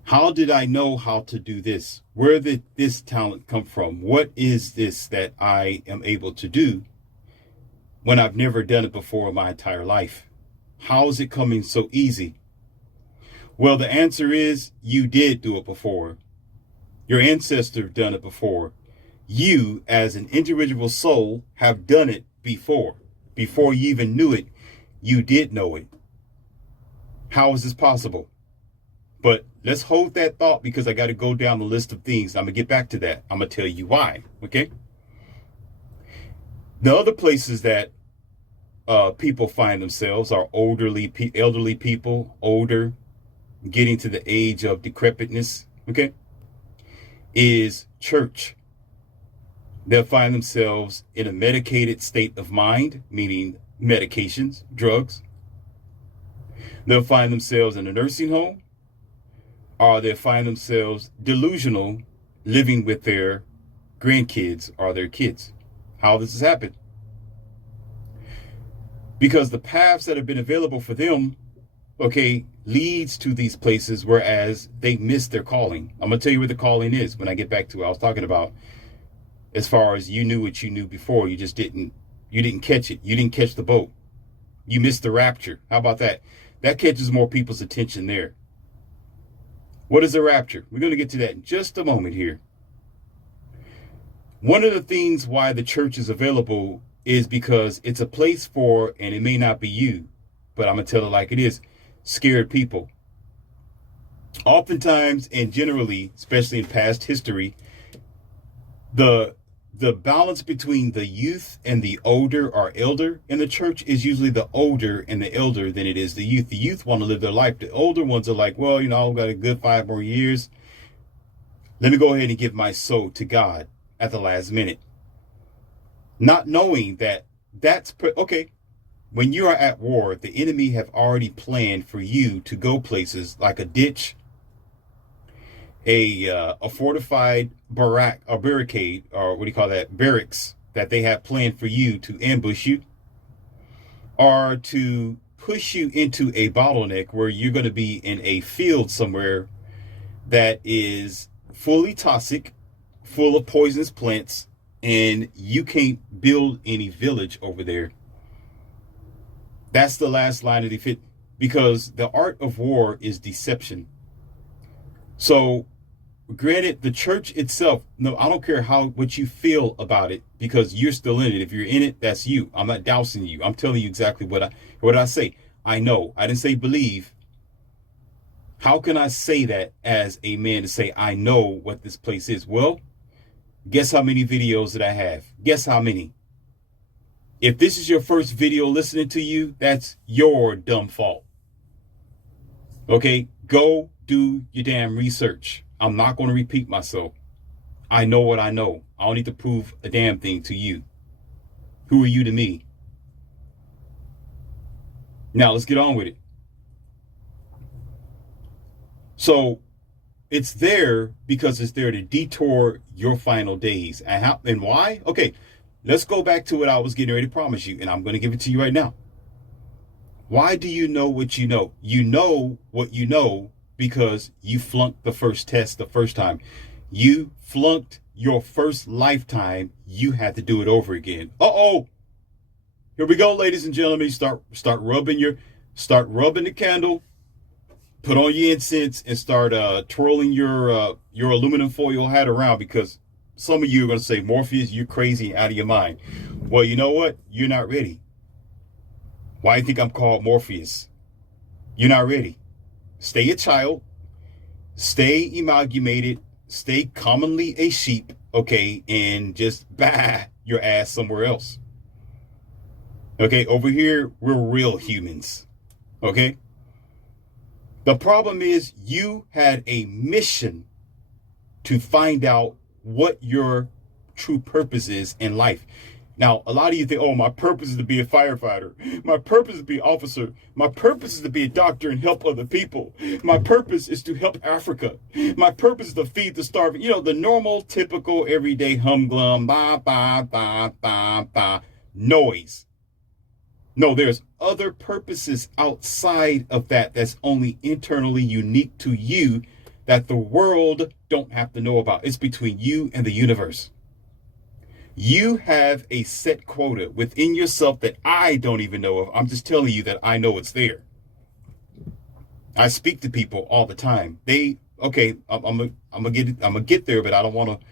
How did I know how to do this? Where did this talent come from? What is this that I am able to do when I've never done it before in my entire life? How is it coming so easy? Well, the answer is you did do it before. Your ancestors done it before. You, as an individual soul, have done it before. Before you even knew it, you did know it. How is this possible? But let's hold that thought because I got to go down the list of things. I'm going to get back to that. I'm going to tell you why. Okay. The other places that people find themselves are elderly people, older, getting to the age of decrepitness. Okay. Is church. They'll find themselves in a medicated state of mind, meaning medications, drugs. They'll find themselves in a nursing home, or they'll find themselves delusional, living with their grandkids or their kids. How this has happened? Because the paths that have been available for them, okay, leads to these places, whereas they miss their calling. I'm going to tell you where the calling is when I get back to what I was talking about. As far as you knew what you knew before, you didn't catch it. You didn't catch the boat. You missed the rapture. How about that? That catches more people's attention there. What is the rapture? We're going to get to that in just a moment here. One of the things why the church is available is because it's a place for, and it may not be you, but I'm going to tell it like it is, scared people. Oftentimes, and generally, especially in past history, the balance between the youth and the older or elder in the church is usually the older and the elder than it is the youth. The youth want to live their life. The older ones are like, well, I've got a good 5 more years. Let me go ahead and give my soul to God at the last minute. Not knowing that okay. When you are at war, the enemy have already planned for you to go places like a ditch, a fortified barricade, or what do you call that? Barracks that they have planned for you to ambush you, or to push you into a bottleneck where you're going to be in a field somewhere that is fully toxic, full of poisonous plants, and you can't build any village over there. That's the last line of defense, because the art of war is deception. So granted, the church itself, no, I don't care what you feel about it, because you're still in it. If you're in it, that's you. I'm not dousing you. I'm telling you exactly what I say. I know. I didn't say believe. How can I say that as a man, to say I know what this place is? Well, guess how many videos that I have? Guess how many? If this is your first video listening to you, that's your dumb fault. Okay, go do your damn research. I'm not going to repeat myself. I know what I know. I don't need to prove a damn thing to you. Who are you to me? Now let's get on with it. So It's there because it's there to detour your final days. And why? Okay, let's go back to what I was getting ready to promise you, and I'm going to give it to you right now. Why do you know what you know? You know what you know because you flunked the first test the first time. You flunked your first lifetime. You had to do it over again. Uh-oh. Here we go, ladies and gentlemen. Start rubbing the candle. Put on your incense and start twirling your aluminum foil hat around, because some of you are going to say, Morpheus, you're crazy and out of your mind. Well, you know what? You're not ready. Why do you think I'm called Morpheus? You're not ready. Stay a child. Stay amalgamated. Stay commonly a sheep, okay? And just bah your ass somewhere else. Okay, over here, we're real humans. Okay? The problem is you had a mission to find out what your true purpose is in life. Now, a lot of you think, oh, my purpose is to be a firefighter. My purpose is to be an officer. My purpose is to be a doctor and help other people. My purpose is to help Africa. My purpose is to feed the starving. You know, the normal, typical, everyday humglum, ba, ba, ba, ba, ba, noise. No, there's other purposes outside of that that's only internally unique to you that the world don't have to know about. It's between you and the universe. You have a set quota within yourself that I don't even know of. I'm just telling you that I know it's there. I speak to people all the time. I'm gonna get there, but I don't want to.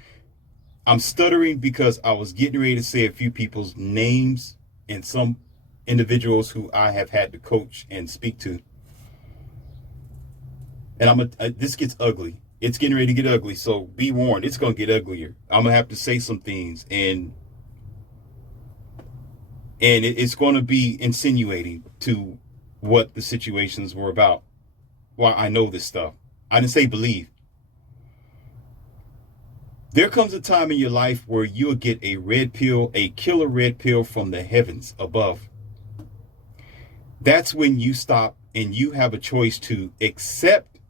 I'm stuttering because I was getting ready to say a few people's names and some individuals who I have had to coach and speak to. And this gets ugly. It's getting ready to get ugly, so be warned. It's going to get uglier. I'm going to have to say some things, and it's going to be insinuating to what the situations were about. Well, I know this stuff. I didn't say believe. There comes a time in your life where you'll get a red pill, a killer red pill from the heavens above. That's when you stop and you have a choice to accept,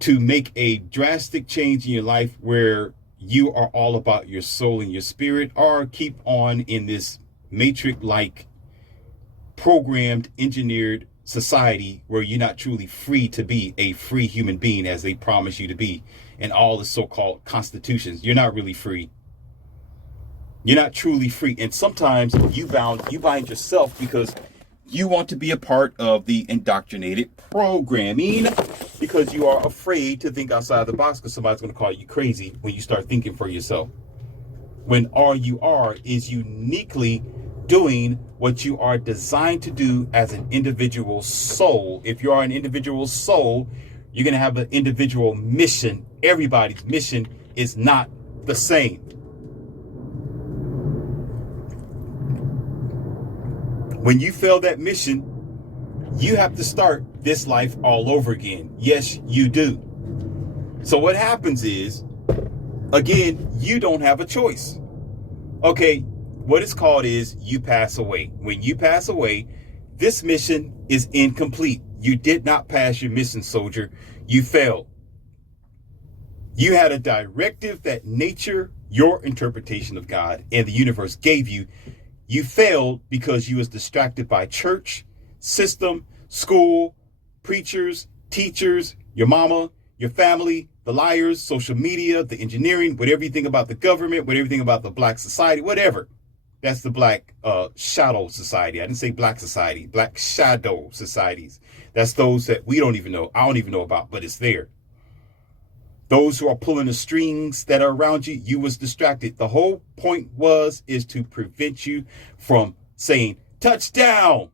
to make a drastic change in your life where you are all about your soul and your spirit, or keep on in this matrix-like programmed, engineered society where you're not truly free to be a free human being as they promise you to be in all the so-called constitutions. You're not really free. You're not truly free. And sometimes you bind yourself because you want to be a part of the indoctrinated programming, because you are afraid to think outside the box because somebody's going to call you crazy when you start thinking for yourself. When all you are is uniquely doing what you are designed to do as an individual soul. If you are an individual soul, you're going to have an individual mission. Everybody's mission is not the same. When you fail that mission, you have to start this life all over again. Yes, you do. So what happens is, again, you don't have a choice. Okay, what it's called is you pass away. When you pass away, this mission is incomplete. You did not pass your mission, soldier. You failed. You had a directive that nature, your interpretation of God, and the universe gave you. You failed because you was distracted by church, system, school, preachers, teachers, your mama, your family, the liars, social media, the engineering, whatever you think about the government, whatever you think about the black society, whatever. That's the black shadow society. I didn't say black society, black shadow societies. That's those that we don't even know. I don't even know about, but it's there. Those who are pulling the strings that are around you, you was distracted. The whole point is to prevent you from saying touchdown,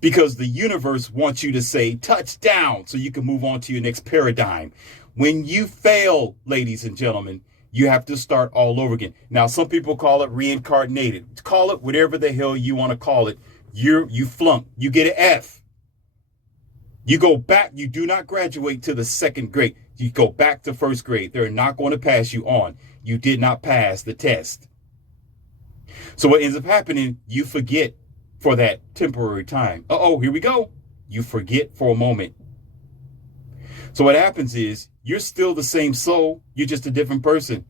because the universe wants you to say touchdown so you can move on to your next paradigm. When you fail, ladies and gentlemen, you have to start all over again. Now, some people call it reincarnated. Call it whatever the hell you want to call it. You flunk. You get an F. You go back. You do not graduate to the second grade. You go back to first grade. They're not going to pass you on. You did not pass the test. So what ends up happening, you forget for that temporary time. Uh-oh, here we go. You forget for a moment. So what happens is you're still the same soul. You're just a different person.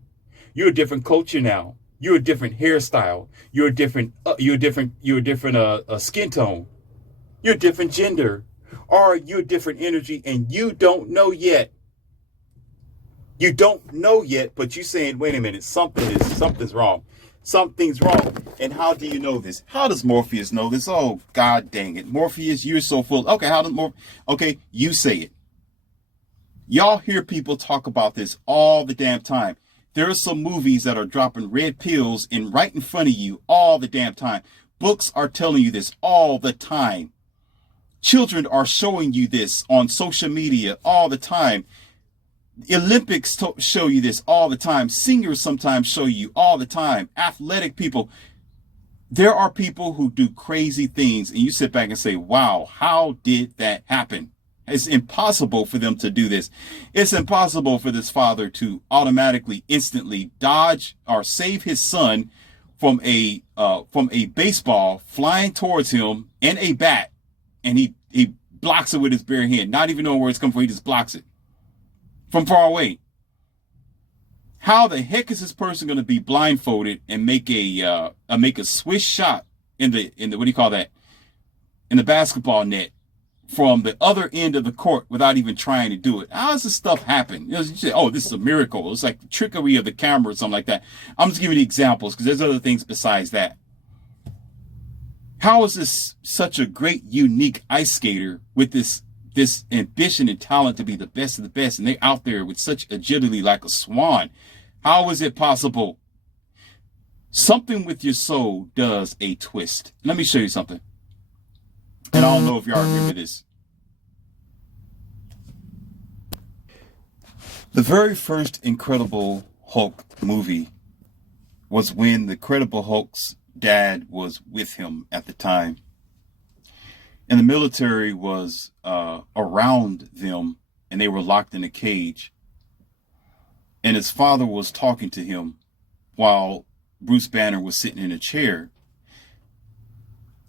You're a different culture now. You're a different hairstyle. You're a different. You're a different skin tone. You're a different gender, or you're a different energy, and you don't know yet. You don't know yet, but you're saying, "Wait a minute, something's wrong. Something's wrong." And how do you know this? How does Morpheus know this? Oh, God dang it, Morpheus, you're so full. Okay, how does Okay, you say it. Y'all hear people talk about this all the damn time. There are some movies that are dropping red pills right in front of you all the damn time. Books are telling you this all the time. Children are showing you this on social media all the time. Olympics show you this all the time. Singers sometimes show you all the time. Athletic people. There are people who do crazy things and you sit back and say, wow, how did that happen? It's impossible for them to do this. It's impossible for this father to automatically, instantly dodge or save his son from a baseball flying towards him and a bat, and he blocks it with his bare hand, not even knowing where it's coming from. He just blocks it from far away. How the heck is this person going to be blindfolded and make a swish shot in the what do you call that, in the basketball net from the other end of the court without even trying to do it? How does this stuff happen? You say, oh, this is a miracle. It's like the trickery of the camera or something like that. I'm just giving you examples because there's other things besides that. How is this such a great, unique ice skater with this ambition and talent to be the best of the best, and they're out there with such agility like a swan? How is it possible? Something with your soul does a twist. Let me show you something. And I don't know if y'all remember this. The very first Incredible Hulk movie was when the Incredible Hulk's dad was with him at the time. And the military was around them, and they were locked in a cage. And his father was talking to him while Bruce Banner was sitting in a chair.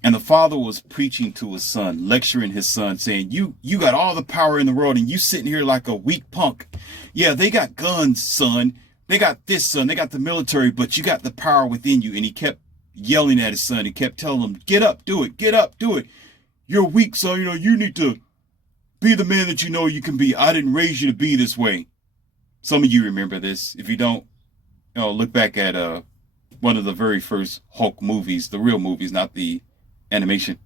And the father was preaching to his son, lecturing his son, saying, you got all the power in the world, and you sitting here like a weak punk. Yeah, they got guns, son. They got this, son. They got the military, but you got the power within you. And he kept yelling at his son. He kept telling him, get up, do it, get up, do it. You're weak, son. You need to be the man that you know you can be. I didn't raise you to be this way. Some of you remember this. If you don't, look back at one of the very first Hulk movies, the real movies, not the animation.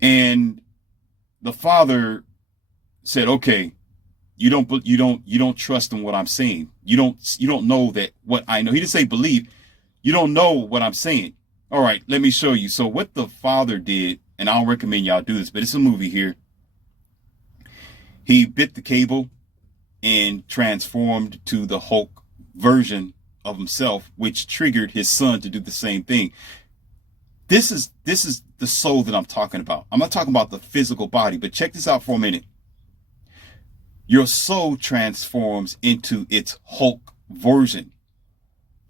And the father said, okay, you don't trust in what I'm saying. You don't know that what I know. He didn't say believe. You don't know what I'm saying. All right, let me show you. So what the father did, and I don't recommend y'all do this, but it's a movie here. He bit the cable and transformed to the Hulk version of himself, which triggered his son to do the same thing. This is the soul that I'm talking about. I'm not talking about the physical body, but check this out for a minute. Your soul transforms into its Hulk version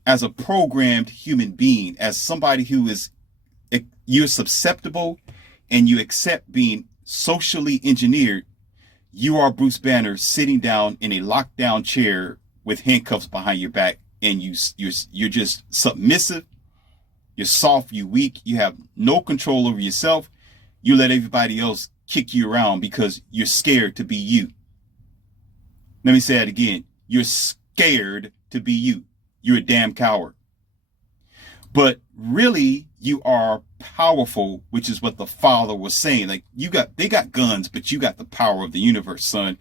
as a programmed human being, as somebody who is, you're susceptible and you accept being socially engineered. You are Bruce Banner sitting down in a lockdown chair with handcuffs behind your back, and you're just submissive. You're soft, you're weak, you have no control over yourself. You let everybody else kick you around because you're scared to be you. Let me say that again. You're scared to be you. You're a damn coward. But really, you are powerful, which is what the father was saying. Like, they got guns, but you got the power of the universe, son.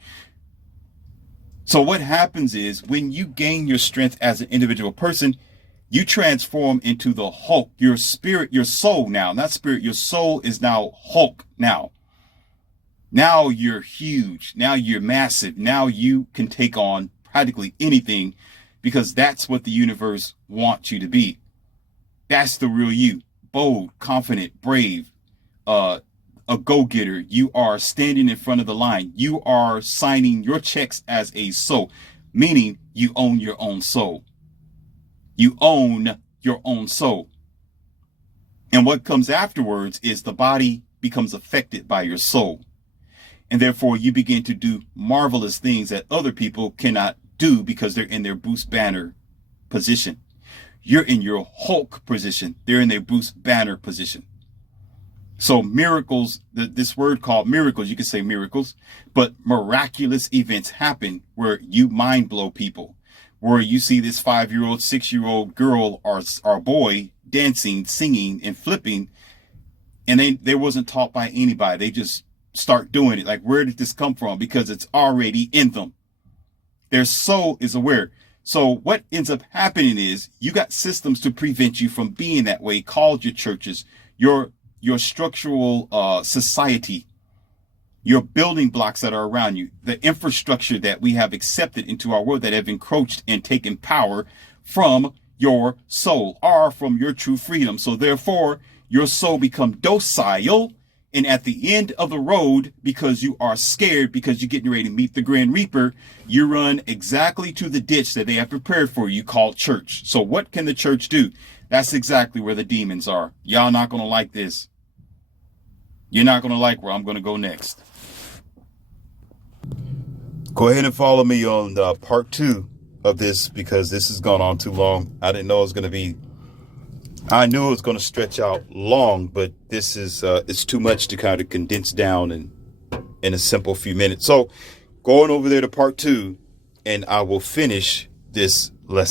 So what happens is when you gain your strength as an individual person, you transform into the Hulk. Your spirit, your soul now, not spirit, your soul is now Hulk now. Now you're huge. Now you're massive. Now you can take on practically anything because that's what the universe wants you to be. That's the real you. Bold, confident, brave, a go-getter. You are standing in front of the line. You are signing your checks as a soul, meaning you own your own soul. You own your own soul. And what comes afterwards is the body becomes affected by your soul. And therefore you begin to do marvelous things that other people cannot do because they're in their Bruce Banner position. You're in your Hulk position. They're in their Bruce Banner position. So miracles, this word called miracles, you could say miracles, but miraculous events happen where you mind blow people, where you see this 5-year-old, 6-year-old girl or boy dancing, singing, and flipping, and they wasn't taught by anybody. They just start doing it. Like, where did this come from? Because it's already in them. Their soul is aware. So what ends up happening is you got systems to prevent you from being that way, called your churches, your structural society, your building blocks that are around you, the infrastructure that we have accepted into our world that have encroached and taken power from your soul or from your true freedom. So therefore, your soul become docile. And at the end of the road, because you are scared, because you're getting ready to meet the Grand Reaper, you run exactly to the ditch that they have prepared for you called church. So what can the church do? That's exactly where the demons are. Y'all not going to like this. You're not going to like where I'm going to go next. Go ahead and follow me on part 2 of this, because this has gone on too long. I didn't know it was going to be, I knew it was going to stretch out long, but this is, it's too much to kind of condense down in a simple few minutes. So going over there to part 2, and I will finish this lesson.